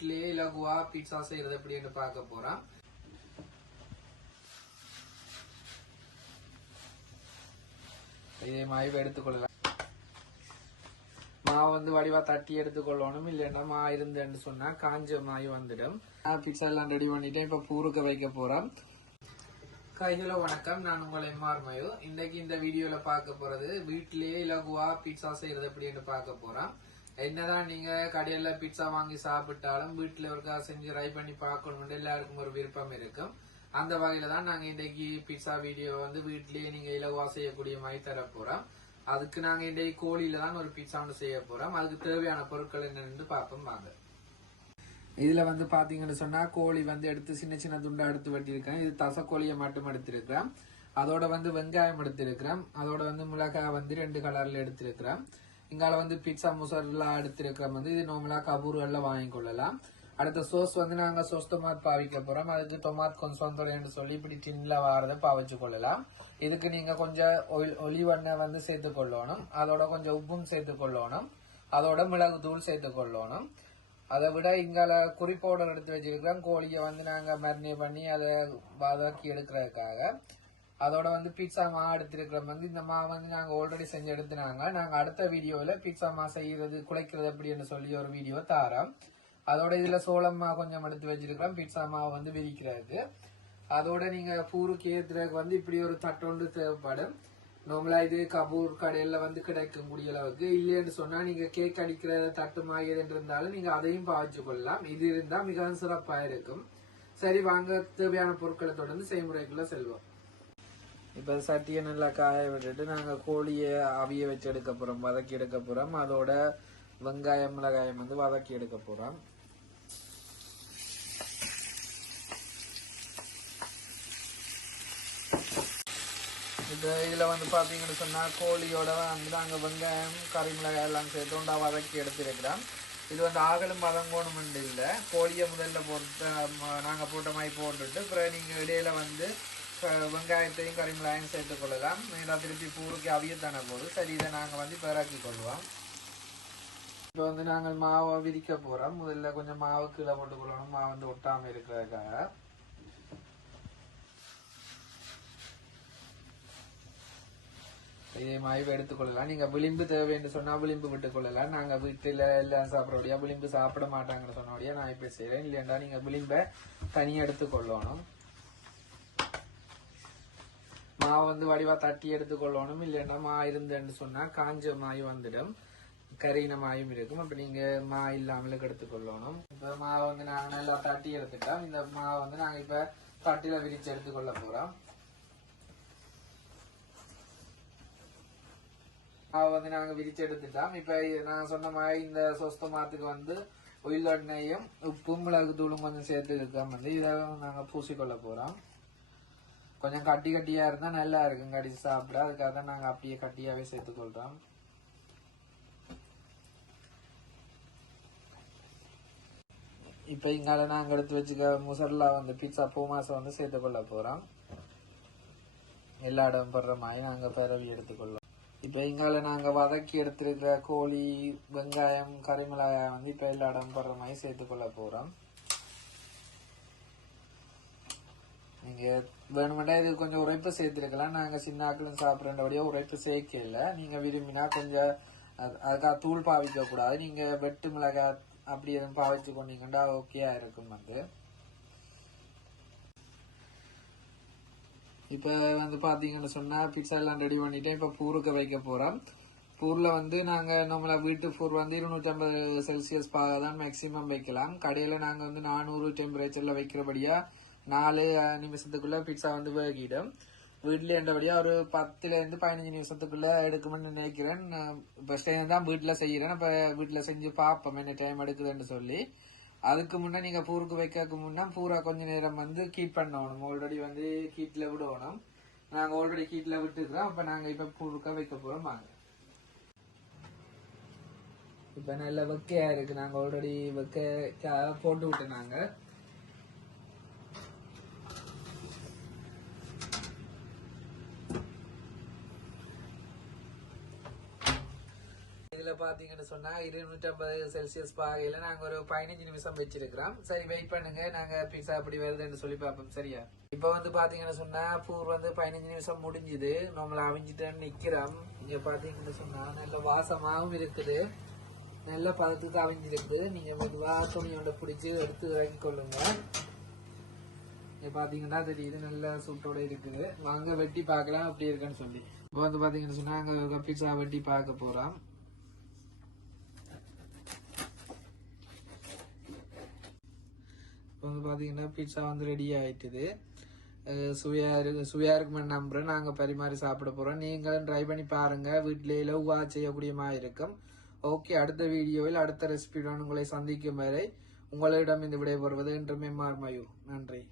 வீட்டிலேயே இலகுவா பீட்சா செய்யறது எப்படின்னு பார்க்க போறோம். இதே எடுத்துக்கொள்ளலாம். மாவு வந்து வடிவா தட்டி எடுத்துக்கொள்ளணும் இல்லைன்னா மா இருந்தேன்னு சொன்னா காஞ்ச மாய் வந்துடும். பீட்சா எல்லாம் ரெடி பண்ணிட்டேன். இப்ப பூருக்க வைக்க போறோம். கைகளோ வணக்கம். நான் உங்கள் எம்ஆர் மயோ இன்னைக்கு இந்த வீடியோல பார்க்க போறது வீட்டிலேயே இலகுவா பீட்சா செய்யறது எப்படின்னு பார்க்க போறோம். என்னதான் நீங்க கடையில பீட்சா வாங்கி சாப்பிட்டாலும் வீட்டுல ஒருக்கா செஞ்சு ட்ரை பண்ணி பார்க்கணும்னு எல்லாருக்கும் ஒரு விருப்பம் இருக்கும். அந்த வகையில தான் நாங்க இன்றைக்கு பிட்சா வீடியோ வந்து வீட்லயே நீங்க இலவா செய்யக்கூடிய மாதிரி தர போறோம். அதுக்கு நாங்க இன்றைக்கு கோழியில தான் ஒரு பிட்சா ஒன்று செய்ய போறோம். அதுக்கு தேவையான பொருட்கள் என்னன்னு பார்ப்போம் வாங்க. இதுல வந்து பாத்தீங்கன்னு சொன்னா கோழி வந்து எடுத்து சின்ன சின்ன துண்டா எடுத்து வெட்டியிருக்கேன். இது தசக்கோழியை மட்டும் எடுத்திருக்கிறேன். அதோட வந்து வெங்காயம் எடுத்திருக்கிறேன். அதோட வந்து மிளகாய் வந்து ரெண்டு கலர்ல எடுத்திருக்கிறேன். இங்கால வந்து பிட்சா முசர்லாம் எடுத்திருக்கிற வந்து இது நார்மலா கபூர்கள்ல வாங்கி கொள்ளலாம். அடுத்த சோஸ் வந்து நாங்க சோஸ் டொமாட் பாவிக்க போறோம். அதுக்கு டொமாட் கொஞ்சம் தொலைன்னு சொல்லி இப்படி டின்ல வாரத பாவிச்சு கொள்ளலாம். இதுக்கு நீங்க கொஞ்சம் ஒலிவெண்ணெய் வந்து சேர்த்து கொள்ளணும். அதோட கொஞ்சம் உப்பும் சேர்த்து கொள்ளணும். அதோட மிளகு தூள் சேர்த்து கொள்ளணும். அதை விட இங்கால குறி பவுடர் எடுத்து வச்சிருக்கிறோம். கோழியை வந்து நாங்க மரினே பண்ணி அதை வதக்கி எடுக்கிறதுக்காக. அதோட வந்து பீட்சா மா எடுத்திருக்கிற வந்து இந்த மா வந்து நாங்க ஆல்ரெடி செஞ்சு எடுத்துனாங்க. நாங்க அடுத்த வீடியோல பீட்சா மா செய்யறது குலைக்கிறது அப்படின்னு சொல்லி ஒரு வீடியோ தாரோம். அதோட இதுல சோளம் மா கொஞ்சம் எடுத்து வச்சிருக்கிறோம். பீட்சா மாவை வந்து விரிக்கிறது. அதோட நீங்க பூருக்கு ஏத்துறதுக்கு வந்து இப்படி ஒரு தட்டொண்டு தேவைப்படும். நார்மலா இது கபூர் கடையில வந்து கிடைக்கக்கூடிய அளவுக்கு. இல்லைன்னு சொன்னா நீங்க கேக் அடிக்கிற தட்டு மாகிறது இருந்தாலும் நீங்க அதையும் பாவிச்சு கொள்ளலாம். இது இருந்தா மிகவும் சிறப்பா இருக்கும். சரி வாங்க தேவையான பொருட்களை தொடர்ந்து செய்முறைக்குள்ள செல்வோம். இப்ப சட்டியை நல்லா காய விட்டுட்டு நாங்க கோழியை அவிய வச்சு எடுக்க போறோம் வதக்கி எடுக்க போறோம். அதோட வெங்காயம் மிளகாயம் வந்து வதக்கி எடுக்க போறோம். இப்போ இதில் வந்து பார்த்தீங்கன்னு சொன்னால் கோழியோட வந்து நாங்கள் வெங்காயம் கறி மிளகாய் எல்லாம் சேர்த்து உண்டா வதக்கி எடுத்துருக்கிறோம். இது வந்து ஆகலும் வதங்கணும்னு இல்லை. கோழியை முதல்ல போட்டு நாங்கள் போட்ட மாதிரி போட்டுட்டு அப்புறம் நீங்கள் இடையில வந்து வெங்காயத்தையும் கறி மிளகாயும் சேர்த்து கொள்ளலாம். மேலே திருப்பி பூருக்கு அவியத்தான போது சரி இதை நாங்கள் வந்து பேராக்கி கொள்வோம். இப்போ வந்து நாங்கள் மாவை விரிக்க போகிறோம் முதல்ல கொஞ்சம் மாவு கீழே போட்டு கொள்ளணும். மாவு வந்து ஒட்டாமல் இருக்கிறதுக்காக. இதே மாதிரி எடுத்துக்கொள்ளலாம் நீங்கள் விளிம்பு தேவைன்னு சொன்னால் விளிம்பு விட்டுக் கொள்ளலாம். நாங்கள் வீட்டில் எல்லாம் சாப்பிடறோடியா விளிம்பு சாப்பிட மாட்டாங்கன்னு சொன்னோடியா நான் இப்போ செய்கிறேன் இல்லையா நீங்கள் விளிம்பை தனியாக எடுத்துக்கொள்ளணும் மாவு வந்து வடிவா தட்டி எடுத்துக்கொள்ளணும். இல்லைன்னா மா இருந்தேன்னு சொன்னா காஞ்ச மாய் வந்துடும். கரீன மாயும் இருக்கும். அப்ப நீங்க மா இல்லாமலுக்கு எடுத்துக்கொள்ளணும் இப்ப மாவை வந்து நாங்க நல்லா தட்டி எடுத்துட்டோம். இந்த மாவை வந்து நாங்க இப்ப தட்டில விரிச்சு எடுத்துக்கொள்ள போறோம். மாவை வந்து நாங்க விரிச்சு எடுத்துட்டோம். இப்ப நாங்க நான் சொன்ன மாதிரி இந்த சொஸ்த மாத்துக்கு வந்து உயிலெண்ணெயும் உப்பும் மிளகு தூளும் கொஞ்சம் சேர்த்து இருக்கோம் வந்து இதை நாங்க பூசிக்கொள்ள போறோம். கொஞ்சம் கட்டி கட்டியா இருந்தா நல்லா இருக்கும். கடிச்சு சாப்பிட. அதுக்காக தான் நாங்க அப்படியே கட்டியாவே சேர்த்துக்கொள்றோம் இப்ப இங்கால நாங்க எடுத்து வச்சுக்க முசர்லா வந்து பீட்சா பூமாசை வந்து சேர்த்துக்கொள்ள போறோம். எல்லா இடம் படுற மாதிரி நாங்க பரவி எடுத்துக்கொள்ளோம் இப்ப இங்கால நாங்க வதக்கி எடுத்திருக்கிற கோழி வெங்காயம் கறிமிளகாயம் வந்து இப்ப எல்லா இடம் படுற மாதிரி சேர்த்துக்கொள்ள போறோம். நீங்க வேணுமெண்டா இது கொஞ்சம் உரைப்பு சேர்த்துருக்கலாம். நாங்க சின்ன ஆக்களும் சாப்பிட்றபடியா உரைப்பு சேர்க்கல. இல்ல நீங்க விரும்பினா கொஞ்சம் அதுக்காக தூள் பாவிக்க கூடாது. நீங்க வெட்டு மிளகாய் அப்படி எதுவும் பாவிச்சு கொண்டீங்கன்னா ஓகேயா இருக்கும் வந்து. இப்ப வந்து பாத்தீங்கன்னு சொன்னா பிட்சா எல்லாம் ரெடி பண்ணிட்டேன். இப்ப பூருக்கு வைக்க போறோம். பூர்ல வந்து நாங்க நம்மள வீட்டு பூர் வந்து இருநூத்தி ஐம்பது செல்சியஸ் தான் மேக்சிமம் வைக்கலாம். கடையில நாங்க வந்து நானூறு டெம்பரேச்சர்ல வைக்கிறபடியா நாலு நிமிஷத்துக்குள்ள பிட்சா வந்து வேகிடும் வீட்டில் என்றபடியா ஒரு பத்துல இருந்து பதினஞ்சு நிமிஷத்துக்குள்ள எடுக்கணும்னு நினைக்கிறேன் நான் இப்ப தான் வீட்டுல செய்யறேன் இப்ப வீட்டுல செஞ்சு பார்ப்போம் என்ன டைம் எடுக்குதுன்னு சொல்லி அதுக்கு முன்ன நீங்க பூருக்கு வைக்கிறதுக்கு முன்னா பூரா கொஞ்ச நேரம் வந்து கீட் பண்ணணும் ஆல்ரெடி வந்து கீட்ல விடணும் நாங்க ஆல்ரெடி கீட்ல விட்டுக்கிறோம் அப்ப நாங்க இப்ப பூருக்கா வைக்க போறோம் வாங்க இப்ப நல்ல வெக்கையா இருக்கு நாங்க ஆல்ரெடி வெக்க போட்டு விட்டோம் நாங்க இதுல பாத்தீங்கன்னு சொன்னா இருநூற்றி ஐம்பது செல்சியஸ் பாகையில நாங்க ஒரு பதினஞ்சு நிமிஷம் வச்சிருக்கிறோம். சரி வெயிட் பண்ணுங்க. நாங்க பீஸா அப்படி வருதுன்னு சொல்லி பார்ப்போம். சரியா? இப்ப வந்து பாத்தீங்கன்னு சொன்னா பூர் வந்து பதினஞ்சு நிமிஷம் முடிஞ்சுது. நம்மள அவிஞ்சிட்டேன்னு நிக்கிறோம். இங்க பாத்தீங்கன்னு சொன்னா நல்ல வாசமாகவும் இருக்குது. நல்ல பதத்துக்கு அவிஞ்சிருக்குது நீங்க மெதுவா துணியோட பிடிச்சி எடுத்து இறக்கி கொள்ளுங்க. இங்க பாத்தீங்கன்னா தெரியுது நல்ல சூட்டோட இருக்குது. வாங்க வெட்டி பார்க்கலாம். அப்படி இருக்குன்னு சொல்லி. இப்போ வந்து பாத்தீங்கன்னு சொன்னா அங்க பீஸா வெட்டி பார்க்க போகிறோம் வந்து பார்த்தீங்கன்னா பீட்சா வந்து ரெடி ஆகிட்டுது சுவையாக சுவையா சுவையாக சுவையா இருக்குமென்னு நம்புறேன். பரிமாறி சாப்பிட போகிறோம் நீங்களும் ட்ரை பண்ணி பாருங்கள் வீட்டிலே லவ்வாக செய்யக்கூடியமாக இருக்கும். ஓகே அடுத்த வீடியோவில் அடுத்த ரெசிபியுடன் உங்களை சந்திக்கும் வரை உங்களிடம் இந்த விடைபெறுவது என்றுமே மார்மயு நன்றி.